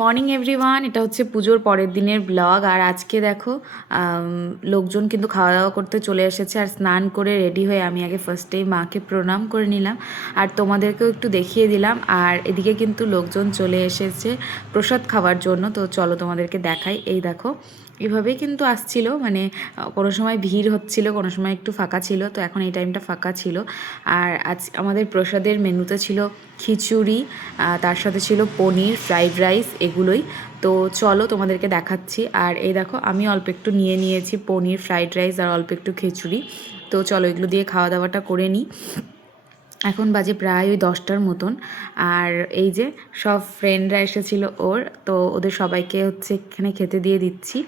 Morning everyone, এটা হচ্ছে পুজোর পরের দিনের ব্লগ। আর আজকে দেখো লোকজন কিন্তু খাওয়া দাওয়া করতে চলে এসেছে। আর স্নান করে রেডি হয়ে আমি আগে ফার্স্টেই মাকে প্রণাম করে নিলাম আর তোমাদেরকেও একটু দেখিয়ে দিলাম। আর এদিকে কিন্তু লোকজন চলে এসেছে প্রসাদ খাওয়ার জন্য। তো চলো তোমাদেরকে দেখাই। এই দেখো এভাবেই কিন্তু আসছিল, মানে কোনো সময় ভিড় হচ্ছিল, কোনো সময় একটু ফাঁকা ছিল। তো এখন এই টাইমটা ফাঁকা ছিল। আর আজ আমাদের প্রসাদের মেনুতে ছিল খিচুড়ি, তার সাথে ছিল পনির, ফ্রাইড রাইস, এগুলোই। তো চলো তোমাদেরকে দেখাচ্ছি। আর এই দেখো আমি অল্প একটু নিয়ে নিয়েছি পনির, ফ্রাইড রাইস আর অল্প একটু খিচুড়ি। তো চলো এগুলো দিয়ে খাওয়া দাওয়াটা করে নিই। এখন বাজে প্রায় ওই 10টার মতন। আর এই যে সব ফ্রেন্ডরা এসেছিলো ওর, তো ওদের সবাইকে হচ্ছে এখানে খেতে দিয়ে দিচ্ছি।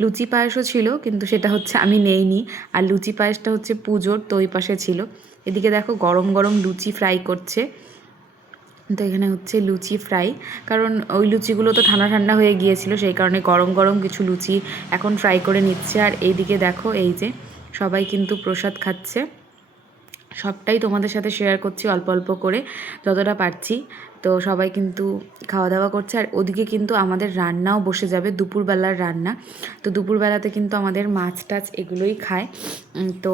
লুচি পায়েসও ছিল, কিন্তু সেটা হচ্ছে আমি নেইনি। আর লুচি পায়েসটা হচ্ছে পুজোর, তো ওই পাশে ছিল। এদিকে দেখো গরম গরম লুচি ফ্রাই করছে। তো এখানে হচ্ছে লুচি ফ্রাই, কারণ ওই লুচিগুলো তো ঠান্ডা ঠান্ডা হয়ে গিয়েছিল, সেই কারণে গরম গরম কিছু লুচি এখন ফ্রাই করে নিচ্ছে। আর এইদিকে দেখো এই যে সবাই কিন্তু প্রসাদ খাচ্ছে। সবটাই তোমাদের সাথে শেয়ার করছি অল্প অল্প করে যতটা পারছি। তো সবাই কিন্তু খাওয়া দাওয়া করছে। আর ওদিকে কিন্তু আমাদের রান্নাও বসে যাবে, দুপুরবেলার রান্না। তো দুপুরবেলাতে কিন্তু আমাদের মাছ টাছ এগুলোই খায়। তো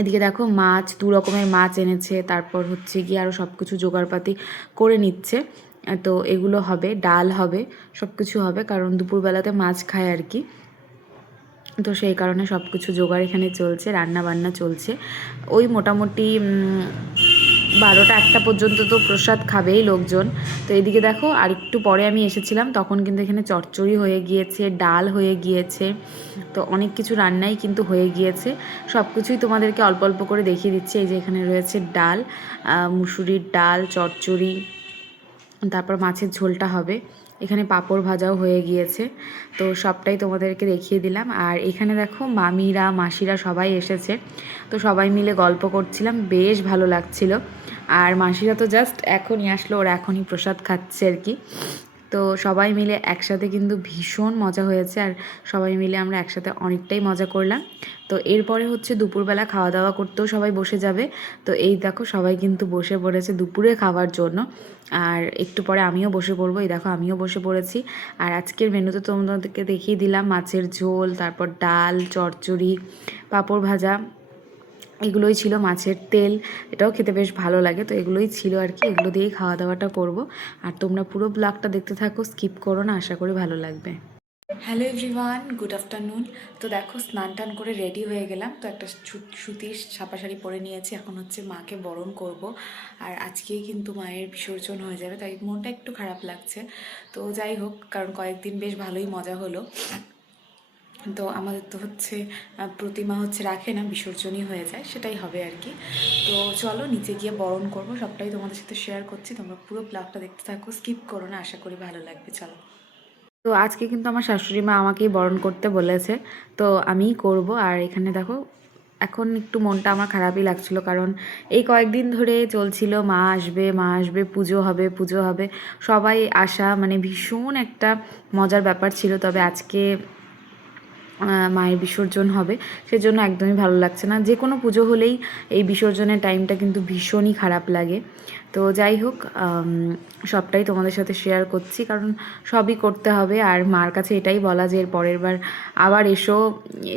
এদিকে দেখো মাছ, 2 রকমের মাছ এনেছে, তারপর হচ্ছে গিয়ে আরও সব কিছু জোগাড়পাতি করে নিচ্ছে। তো এগুলো হবে, ডাল হবে, সব কিছু হবে, কারণ দুপুরবেলাতে মাছ খায় আর কি। তো সেই কারণে সব কিছু জোগাড় এখানে চলছে, রান্না বান্না চলছে। ওই মোটামুটি 12টা 1টা পর্যন্ত তো প্রসাদ খাবেই লোকজন। তো এদিকে দেখো আর একটু পরে আমি এসেছিলাম, তখন কিন্তু এখানে চচ্চড়ি হয়ে গিয়েছে, ডাল হয়ে গিয়েছে। তো অনেক কিছু রান্নাই কিন্তু হয়ে গিয়েছে। সব কিছুই তোমাদেরকে অল্প অল্প করে দেখিয়ে দিচ্ছি। এই যে এখানে রয়েছে ডাল, মুসুরির ডাল, চচ্চড়ি, তারপর মাছের ঝোলটা হবে। এখানে পাঁপড় ভাজাও হয়ে গিয়েছে। তো সবটাই তোমাদেরকে দেখিয়ে দিলাম। আর এখানে দেখো মামিরা, মাসিরা সবাই এসেছে। তো সবাই মিলে গল্প করছিলাম, বেশ ভালো লাগছিল। আর মাসিরা তো জাস্ট এখনই আসলো, ওরা এখনই প্রসাদ খাচ্ছে আর কি। তো সবাই মিলে একসাথে কিন্তু ভীষণ মজা হয়েছে। আর সবাই মিলে আমরা একসাথে অনেকটাই মজা করলাম। তো এরপরে হচ্ছে দুপুরবেলা খাওয়া দাওয়া করতেও সবাই বসে যাবে। তো এই দেখো সবাই কিন্তু বসে পড়েছে দুপুরে খাওয়ার জন্য। আর একটু পরে আমিও বসে পড়বো। এই দেখো আমিও বসে পড়েছি। আর আজকের মেনুতে তোমাদেরকে দেখিয়ে দিলাম মাছের ঝোল, তারপর ডাল, চচ্চড়ি, পাঁপড় ভাজা, এগুলোই ছিল, মাছের তেল, এটাও খেতে বেশ ভালো লাগে। তো এগুলোই ছিল আর কি, এগুলো দিয়েই খাওয়া দাওয়াটা করব। আর তোমরা পুরো ব্লগটা দেখতে থাকো, স্কিপ করো না, আশা করি ভালো লাগবে। Hello everyone, good afternoon. তো দেখো স্নান টান করে রেডি হয়ে গেলাম। তো একটা সুতির ছাপা শাড়ি পরে নিয়েছি। এখন হচ্ছে মাকে বরণ করব। আর আজকেই কিন্তু মায়ের বিসর্জন হয়ে যাবে, তাই মনটা একটু খারাপ লাগছে। তো যাই হোক, কারণ কয়েকদিন বেশ ভালোই মজা হলো। তো আমাদের তো হচ্ছে প্রতিমা হচ্ছে রাখে না, বিসর্জনই হয়ে যায়, সেটাই হবে আর কি। তো চলো নিচে গিয়ে বরণ করব, সবটাই তোমাদের সাথে শেয়ার করছি। তোমরা পুরো ব্লগটা দেখতে থাকো, স্কিপ করো না, আশা করি ভালো লাগবে। চলো। তো আজকে কিন্তু আমার শাশুড়ি মা আমাকেই বরণ করতে বলেছে, তো আমিই করব। আর এখানে দেখো এখন একটু মনটা আমার খারাপই লাগছিল, কারণ এই কয়েকদিন ধরে চলছিল মা আসবে, মা আসবে, পুজো হবে, পুজো হবে, সবাই আসা, মানে ভীষণ একটা মজার ব্যাপার ছিল। তবে আজকে মায়ের বিসর্জন হবে, সেজন্য একদমই ভালো লাগছে না। যে কোনো পুজো হলেই এই বিসর্জনের টাইমটা কিন্তু ভীষণই খারাপ লাগে। তো যাই হোক, সবটাই তোমাদের সাথে শেয়ার করছি, কারণ সবই করতে হবে। আর মার কাছে এটাই বলা যে এর পরের বার আবার এসো,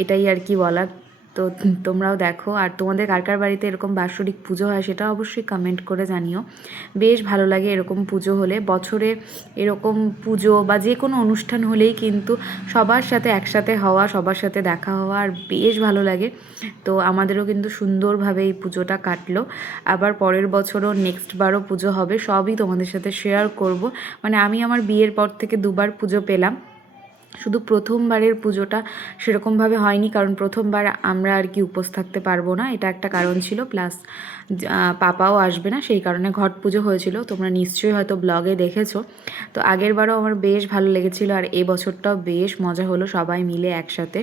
এটাই আর কি বলার। তো তোমরাও দেখো। আর তোমাদের কার কার বাড়িতে এরকম বাৎসরিক পুজো হয় সেটা অবশ্যই কমেন্ট করে জানিও। বেশ ভালো লাগে এরকম পুজো হলে। বছরে এরকম পুজো বা যে কোনো অনুষ্ঠান হলেই কিন্তু সবার সাথে একসাথে হওয়া, সবার সাথে দেখা হওয়া, আর বেশ ভালো লাগে। তো আমাদেরও কিন্তু সুন্দরভাবে এই পুজোটা কাটলো। আবার পরের বছরও নেক্সট বারও পুজো হবে, সবই তোমাদের সাথে শেয়ার করব। মানে আমি আমার বিয়ের পর থেকে 2বার পুজো পেলাম। শুধু প্রথমবারের পুজোটা সেরকমভাবে হয়নি, কারণ প্রথমবার আমরা আর কি উপোস থাকতে পারবো না, এটা একটা কারণ ছিল। প্লাস পাপাও আসবে না, সেই কারণে ঘট পুজো হয়েছিল, তোমরা নিশ্চয়ই হয়তো ব্লগে দেখেছো। তো আগেরবারও আমার বেশ ভালো লেগেছিলো, আর এই বছরটাও বেশ মজা হলো সবাই মিলে একসাথে।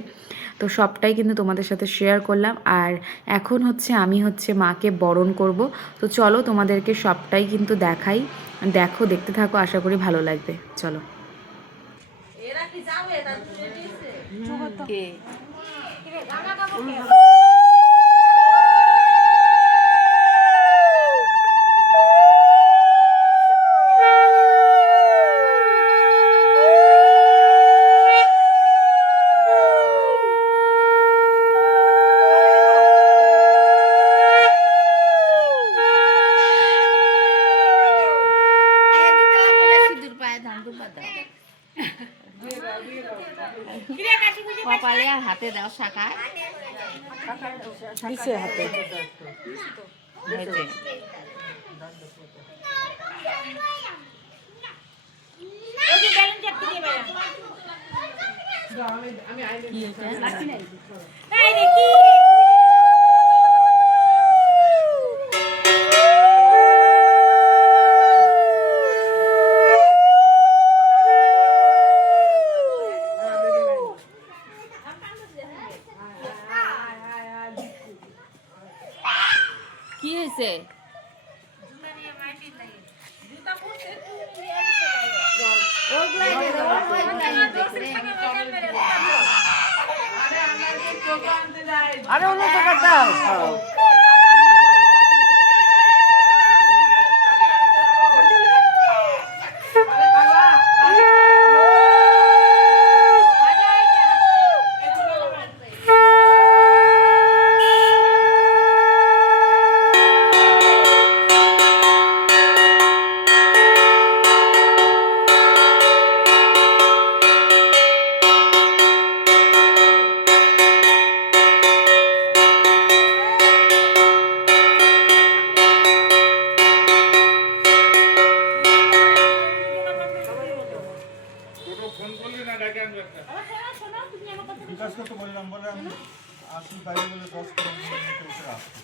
তো সবটাই কিন্তু তোমাদের সাথে শেয়ার করলাম। আর এখন হচ্ছে আমি হচ্ছে মাকে বরণ করব। তো চলো তোমাদেরকে সবটাই কিন্তু দেখাই, দেখো, দেখতে থাকো, আশা করি ভালো লাগবে। চলো। কে কপালে আর হাতে দাও শাখা দিছে হাতে হয়েছে। কি হয়েছে? আরে ওগুলো তো কাটাও বিকাশ করতে বললাম বলে আমি আসি বাইরে বলে 10 কিলোমিটার উপরে আসছি।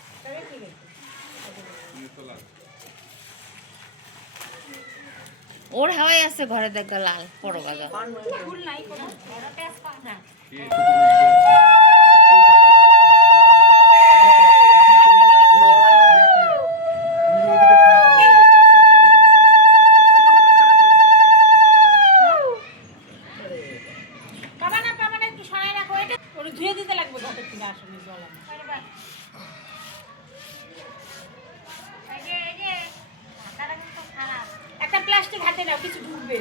ওর হাওয়াই আছে ঘরে দেখা লাল বড় গাজা। একটা প্লাস্টিক হাতে নাও, কিছু ঢুকবে।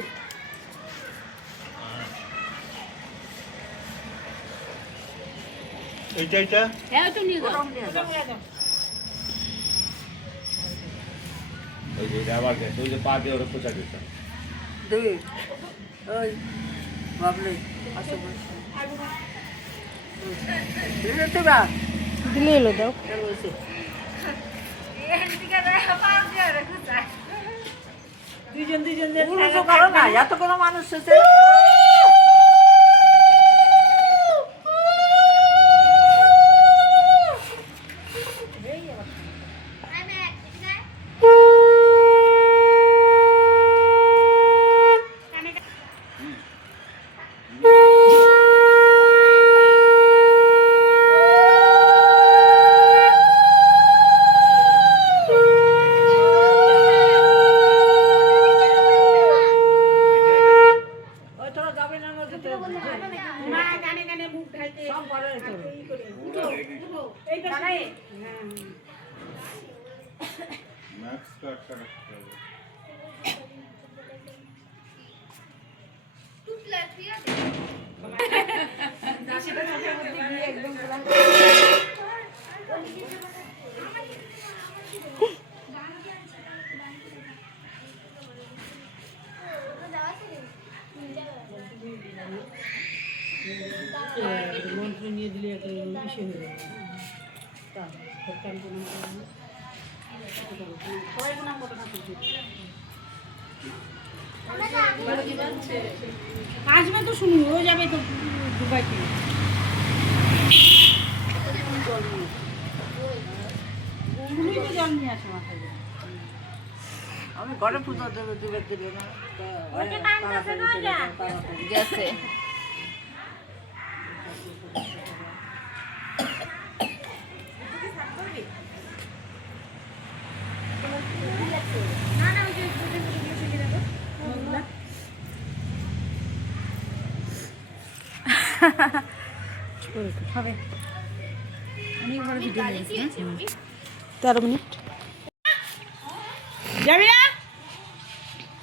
এইটা হ্যাঁ তো নিয়ে যাও। ওই যে আবার গেছে ওই যে পা দিয়ে ওরা খোঁচা দিত দুই ওই বাবলে আসো দিলে এলো দাও দুইজন কারো না এত কোনো মানুষ আছে ম্যাক্স কাটটা রাখতে হবে। মন্ত্র নিয়ে দিলে একটা বিষয় হয়ে যাবে। সবাই নাম কত আসবে তো শুনুন ও যাবে তো দুবাই থেকে শুনুই তো জল নিয়ে আসে মাথায় আমি ঘরে পুজো দেবে দিবে দিবে না গেছে হবে 13 মিনিট যাবি না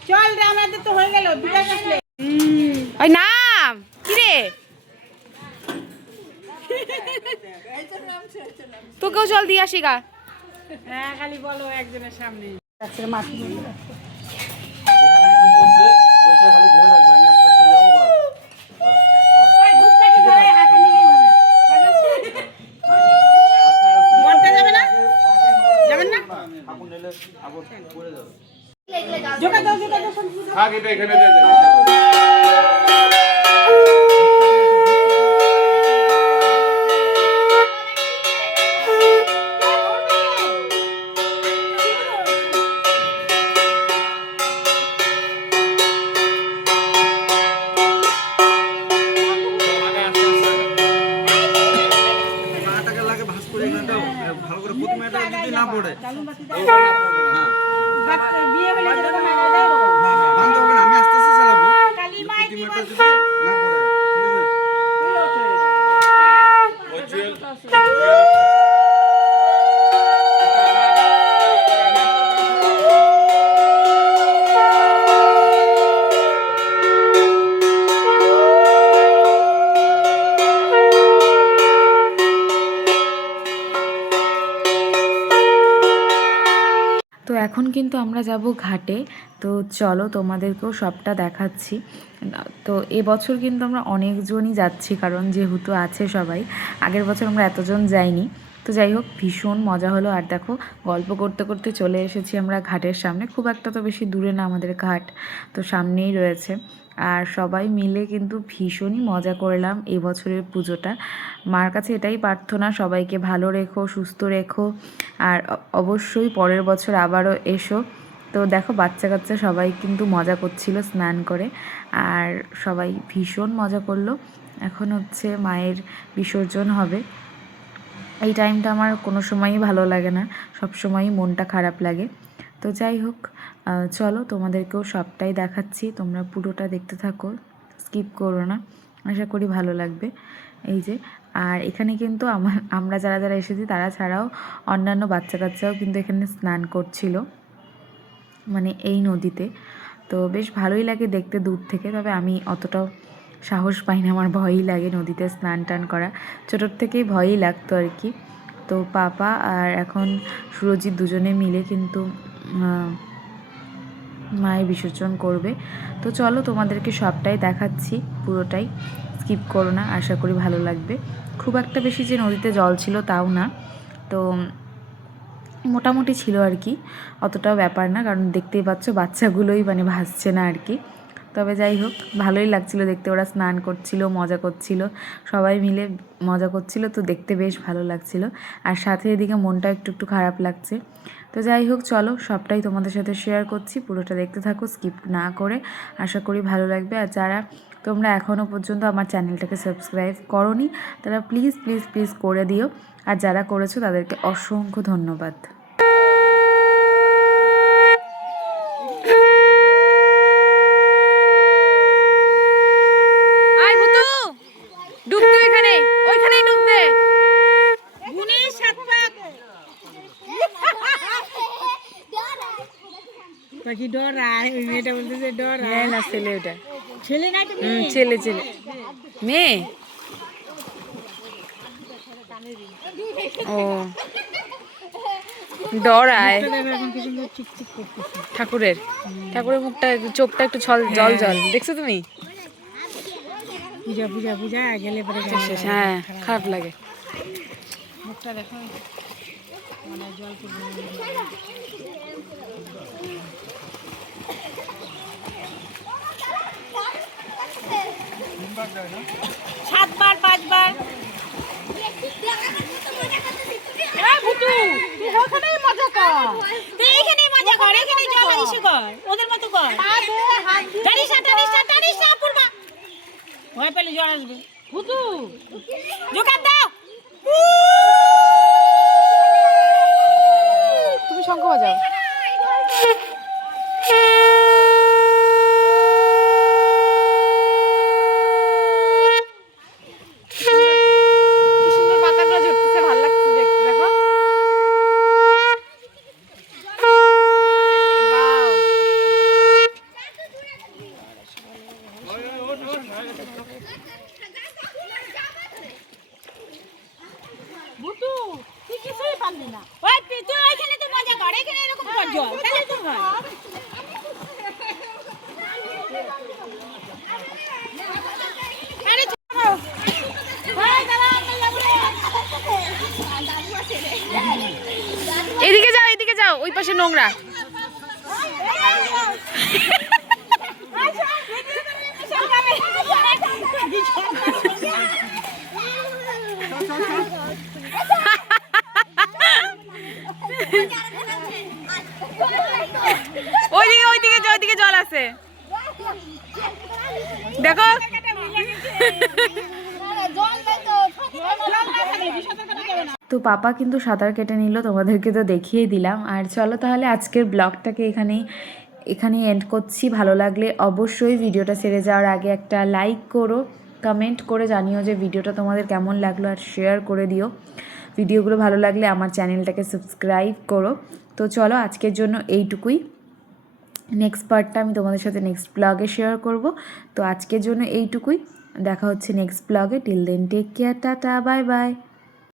চল রে আমাদের তো হয়ে গেল বিরাট আসলে ওই নাম কি রে তোকেও জল দিয়ে আসি গা হ্যাঁ খালি বলো একজনের সামনে বসে খালি বোর্ডে বিয়ে হলে যেরকম হয় ওটাই হবে। না না বান্ধব হবে না, আমি আস্তে আস্তে চালাবো। কালী মায়ের প্রতিমাটা দিবস। যদি না পড়ে, ঠিক আছে? তো এখন কিন্তু আমরা যাব ঘাটে। তো চলো তোমাদেরকেও সবটা দেখাচ্ছি। তো এবছর কিন্তু আমরা অনেকজনই যাচ্ছি, কারণ যেহেতু আছে সবাই। আগের বছর আমরা এতজন যাইনি। তো যাই হোক, ভীষণ মজা হলো। আর দেখো, গল্প করতে করতে চলে এসেছি আমরা ঘাটের সামনে। খুব একটা তো বেশি দূরে না আমাদের ঘাট, তো সামনেই রয়েছে। আর সবাই মিলে কিন্তু ভীষণই মজা করলাম এই বছরের পুজোটা। মার কাছে এটাই প্রার্থনা, সবাইকে ভালো রেখো, সুস্থ রেখো, আর অবশ্যই পরের বছর আবারও এসো। তো দেখো, বাচ্চা কাচ্চা সবাই কিন্তু মজা করছিল স্নান করে, আর সবাই ভীষণ মজা করলো। এখন হচ্ছে মায়ের বিসর্জন হবে। এই টাইমটা আমার কোনো সময়ই ভালো লাগে না, সব সময়ই মনটা খারাপ লাগে। তো যাই হোক, চলো তোমাদেরকেও সবটাই দেখাচ্ছি, তোমরা পুরোটা দেখতে থাকো, স্কিপ করো না, আশা করি ভালো লাগবে। এই যে, আর এখানে কিন্তু আমরা যারা যারা এসেছি তারা ছাড়াও অন্যান্য বাচ্চা কাচ্চাও কিন্তু এখানে স্নান করছিল, মানে এই নদীতে। তো বেশ ভালোই লাগে দেখতে দূর থেকে, তবে আমি অতটাও সাহস পাই না, আমার ভয়ই লাগে নদীতে স্নান টান করা, ছোটোর থেকেই ভয়ই লাগতো আর কি। তো পাপা আর এখন সুরজিৎ দুজনে মিলে কিন্তু মায়ের বিসর্জন করবে। তো চলো তোমাদেরকে সবটাই দেখাচ্ছি, পুরোটাই স্কিপ করো না, আশা করি ভালো লাগবে। খুব একটা বেশি যে নদীতে জল ছিল তাও না, তো মোটামুটি ছিল আর কি, অতটাও ব্যাপার না, কারণ দেখতেই পাচ্ছ বাচ্চাগুলোই মানে ভাসছে না আর কি। তবে যাই হোক, ভালোই লাগছিল দেখতে, ওরা স্নান করছিল, মজা করছিল, সবাই মিলে মজা করছিল, তো দেখতে বেশ ভালো লাগছিল। আর সাথে এদিকে মনটা একটু একটু খারাপ লাগছে। তো যাই হোক, চলো সবটাই তোমাদের সাথে শেয়ার করছি, পুরোটা দেখতে থাকো স্কিপ না করে, আশা করি ভালো লাগবে। আর যারা তোমরা এখনও পর্যন্ত আমার চ্যানেলটাকে সাবস্ক্রাইব করোনি, তারা প্লিজ প্লিজ প্লিজ করে দিও, আর যারা করেছো তাদেরকে অসংখ্য ধন্যবাদ। ডুব দে এখানে, ওইখানেই ডুব দে। গুণের সাত পাক। বাকি ডরায়, ওই মেয়েটা বলতেছে ডরায়। না ছেলে, ওটা ছেলে না তো ছেলে, ছেলে মেয়ে। ও ডরায় এখন কি সুন্দর চিকচিক করতেছে। ঠাকুরের মুখটা, চোখটা একটু জল জল, দেখছো তুমি? পূজা পূজা পূজা গেলে পরে হ্যাঁ, খারাপ লাগে। মুখটা দেখো, মানে জল সাতবার পাঁচবার। মজা কর, তুই এখানেই মজা কর, এখানে জল ইস্যু কর, ওদের মতো কর। টানিস না, টানিস না, টানিস না, পূর্বা ভয় পেলে জ্বর আসবে। ভুতু জোকার দাও, তুমি শঙ্খ বাজাও। কি সুন্দর পাতাগুলো ঝরতেছে, ভালো লাগছে দেখতে, দেখো। ভুতু তুই কিছুই পারলি না। ওই তুই ওইখানে তো মজা কর, এখানে এরকম কর জল, তাহলে তো হয়। আরে চলো, ওই দাঁড়া, এদিকে যাও, এদিকে যাও, ওই পাশে নোংরা। ওইদিকে জল আছে, দেখো। তো পাপা কিন্তু সাঁতার কেটে নিল, তোমাদেরকে তো দেখিয়ে দিলাম। আর চলো তাহলে আজকের ব্লগটাকে এখানেই এন্ড করছি। ভালো লাগলে অবশ্যই ভিডিওটা ছেড়ে যাওয়ার আগে একটা লাইক করো, কমেন্ট করে জানিও যে ভিডিওটা তোমাদের কেমন লাগলো, আর শেয়ার করে দিও। ভিডিওগুলো ভালো লাগলে আমার চ্যানেলটাকে সাবস্ক্রাইব করো। তো চলো আজকের জন্য এইটুকুই। নেক্সট পার্টটা আমি তোমাদের সাথে নেক্সট ব্লগে শেয়ার করব। তো আজকের জন্য এইটুকুই, দেখা হচ্ছে নেক্সট ব্লগে। Till then take care, tata, bye by.